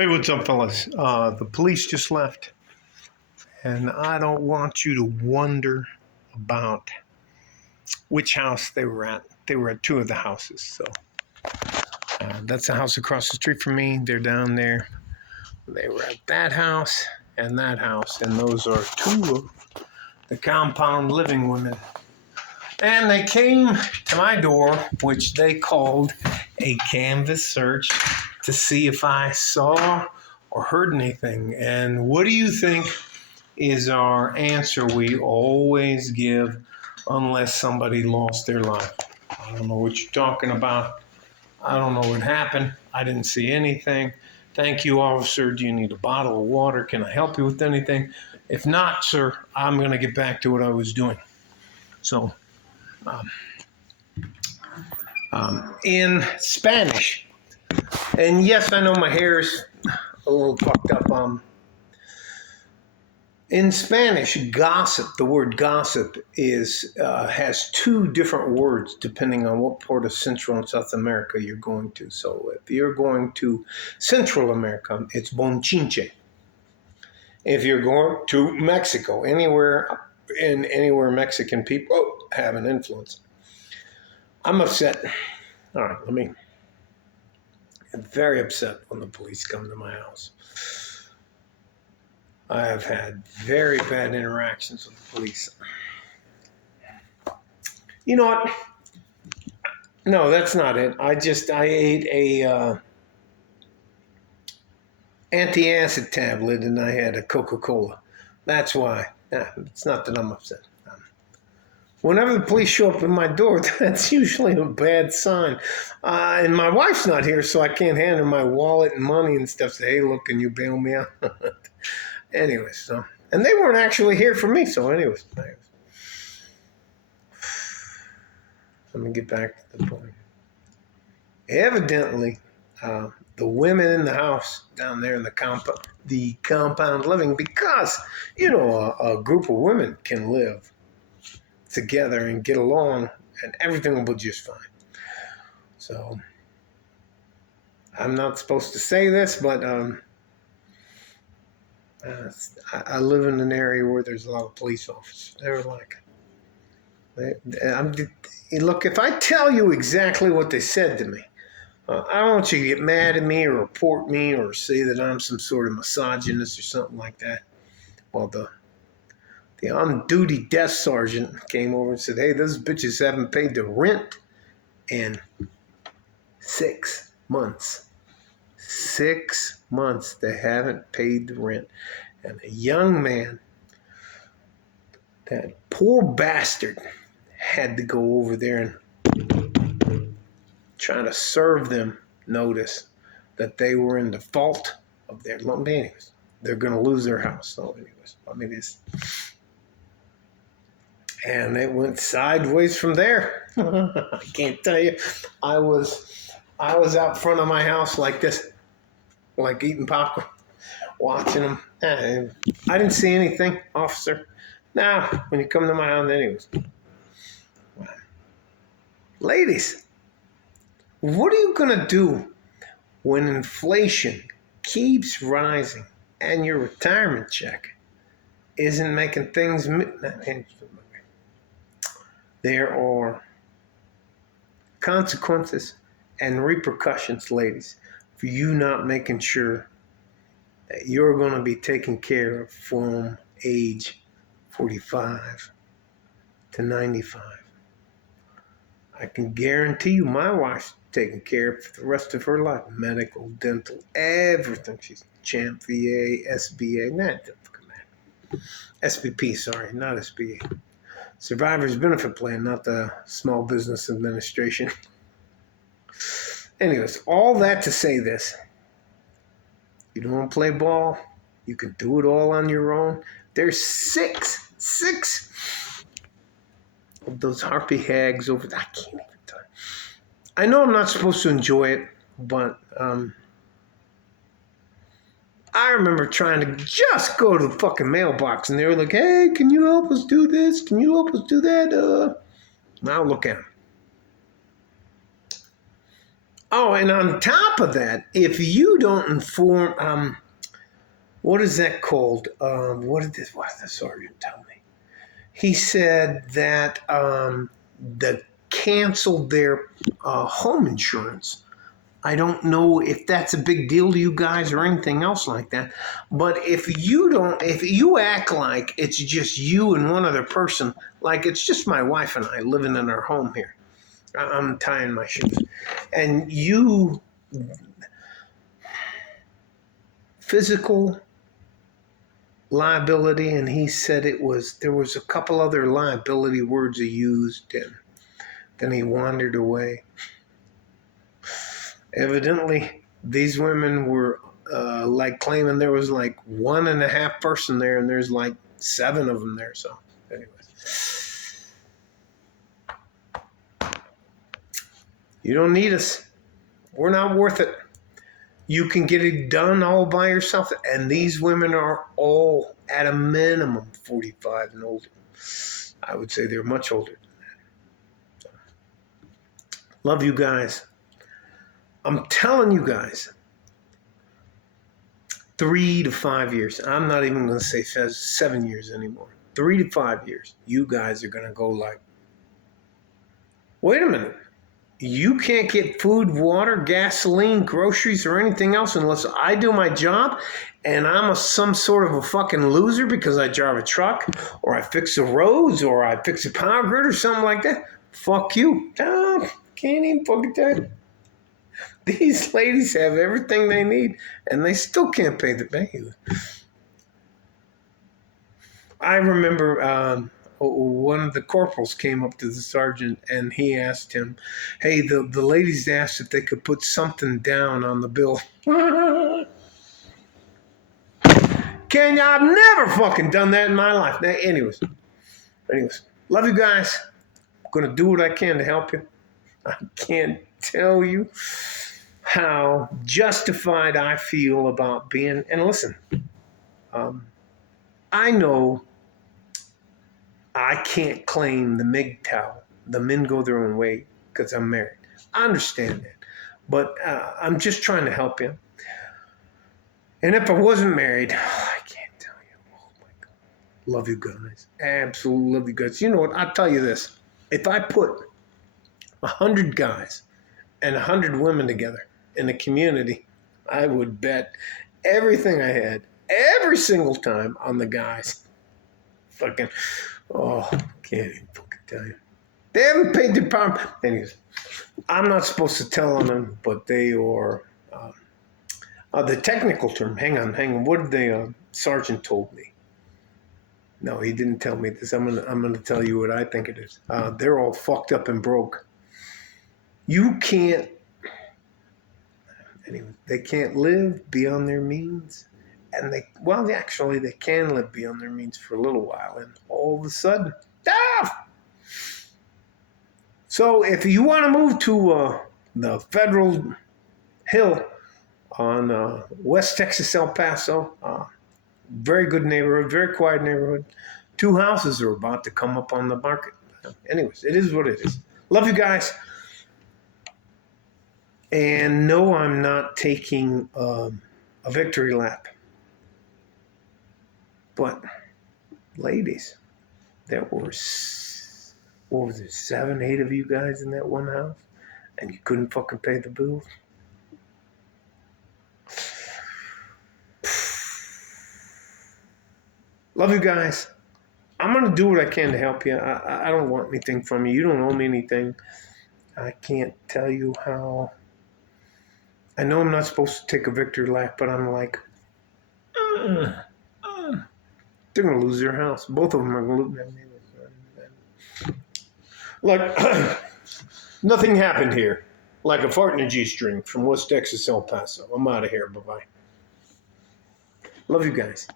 Hey, what's up, fellas? The police just left, and I don't want you to wonder about which house they were at. They were at two of the houses. So that's the house across the street from me. They're down there. They were at that house, and those are two of the compound living women. And they came to my door, which they called a canvas search, to see if I saw or heard anything. And what do you think is our answer we always give unless somebody lost their life? I don't know what you're talking about. I don't know what happened. I didn't see anything. Thank you, officer. Do you need a bottle of water? Can I help you with anything? If not, sir, I'm going to get back to what I was doing. So, in Spanish, and yes, I know my hair's a little fucked up. In Spanish, gossip, the word gossip has two different words depending on what part of Central and South America you're going to. So if you're going to Central America, it's bonchinche. If you're going to Mexico, anywhere Mexican people have an influence. I'm upset. All right, I'm very upset when the police come to my house. I have had very bad interactions with the police. You know what? No, that's not it. I ate a anti-acid tablet and I had a Coca-Cola. That's why. It's not that I'm upset. Whenever the police show up at my door, that's usually a bad sign. And my wife's not here, so I can't hand her my wallet and money and stuff. Say, hey, look, can you bail me out? Anyways, so, and they weren't actually here for me. So anyways. Let me get back to the point. Evidently, the women in the house down there in the compound living, because, a group of women can live together and get along and everything will be just fine. So I'm not supposed to say this, but I live in an area where there's a lot of police officers. They're like, look, if I tell you exactly what they said to me, I don't want you to get mad at me or report me or say that I'm some sort of misogynist or something like that. Well, the on-duty desk sergeant came over and said, hey, those bitches haven't paid the rent in 6 months. 6 months they haven't paid the rent. And a young man, that poor bastard, had to go over there and try to serve them notice that they were in default of their loan. Anyways, they're going to lose their house. So anyways, and it went sideways from there. I can't tell you. I was out front of my house like this, like eating popcorn, watching them. I didn't see anything, officer. Nah, when you come to my house, anyways. Ladies, what are you going to do when inflation keeps rising and your retirement check isn't making things... There are consequences and repercussions, ladies, for you not making sure that you're going to be taken care of from age 45 to 95. I can guarantee you my wife's taken care of for the rest of her life. Medical, dental, everything. She's Champ VA, SBA, SBP, sorry, not SBA. Survivor's Benefit Plan, not the Small Business Administration. Anyways, all that to say this. You don't want to play ball. You can do it all on your own. There's six of those harpy hags over there. I can't even tell. I know I'm not supposed to enjoy it, but I remember trying to just go to the fucking mailbox, and they were like, hey, can you help us do this? Can you help us do that? Now look at them. Oh, and on top of that, if you don't inform, what is that called? What did the sergeant tell me? He said that the canceled their home insurance. I don't know if that's a big deal to you guys or anything else like that. But if you act like it's just you and one other person, like it's just my wife and I living in our home here, I'm tying my shoes, and you physical liability, and he said there was a couple other liability words he used, and then he wandered away. Evidently, these women were like claiming there was like 1.5 person there, and there's like 7 of them there. So, anyways, you don't need us. We're not worth it. You can get it done all by yourself. And these women are all at a minimum 45 and older. I would say they're much older than that. So, love you guys. I'm telling you guys, 3 to 5 years. I'm not even going to say 7 years anymore. 3 to 5 years. You guys are going to go like, wait a minute. You can't get food, water, gasoline, groceries, or anything else unless I do my job, and I'm some sort of a fucking loser because I drive a truck, or I fix the roads, or I fix a power grid, or something like that. Fuck you. Oh, can't even fucking tell you. These ladies have everything they need, and they still can't pay the bill. I remember one of the corporals came up to the sergeant, and he asked him, hey, the ladies asked if they could put something down on the bill. I've never fucking done that in my life. Anyways, love you guys. I'm going to do what I can to help you. I can't tell you how justified I feel about being, and listen, I know I can't claim the MGTOW, the men go their own way, because I'm married. I understand that. But I'm just trying to help you. And if I wasn't married, I can't tell you. Oh my God. Love you guys. Absolutely love you guys. You know what? I'll tell you this. If I put 100 guys and 100 women together in a community, I would bet everything I had every single time on the guys. Fucking, can't even fucking tell you. They haven't paid their power. Anyways, I'm not supposed to tell on them, but they are. The technical term. Hang on. What did the sergeant told me? No, he didn't tell me this. I'm gonna tell you what I think it is. They're all fucked up and broke. You can't. Anyway, they can't live beyond their means, and they can live beyond their means for a little while, and all of a sudden, So if you want to move to the Federal Hill on West Texas, El Paso, very good neighborhood, very quiet neighborhood. 2 houses are about to come up on the market. Anyways, it is what it is. Love you guys. And no, I'm not taking a victory lap. But, ladies, there were, 7, 8 of you guys in that one house? And you couldn't fucking pay the bills? Love you guys. I'm going to do what I can to help you. I don't want anything from you. You don't owe me anything. I can't tell you how. I know I'm not supposed to take a victory lap, but I'm like, they're going to lose their house. Both of them are going to lose. Like, nothing happened here. Like a fart in a G-string from West Texas, El Paso. I'm out of here. Bye-bye. Love you guys.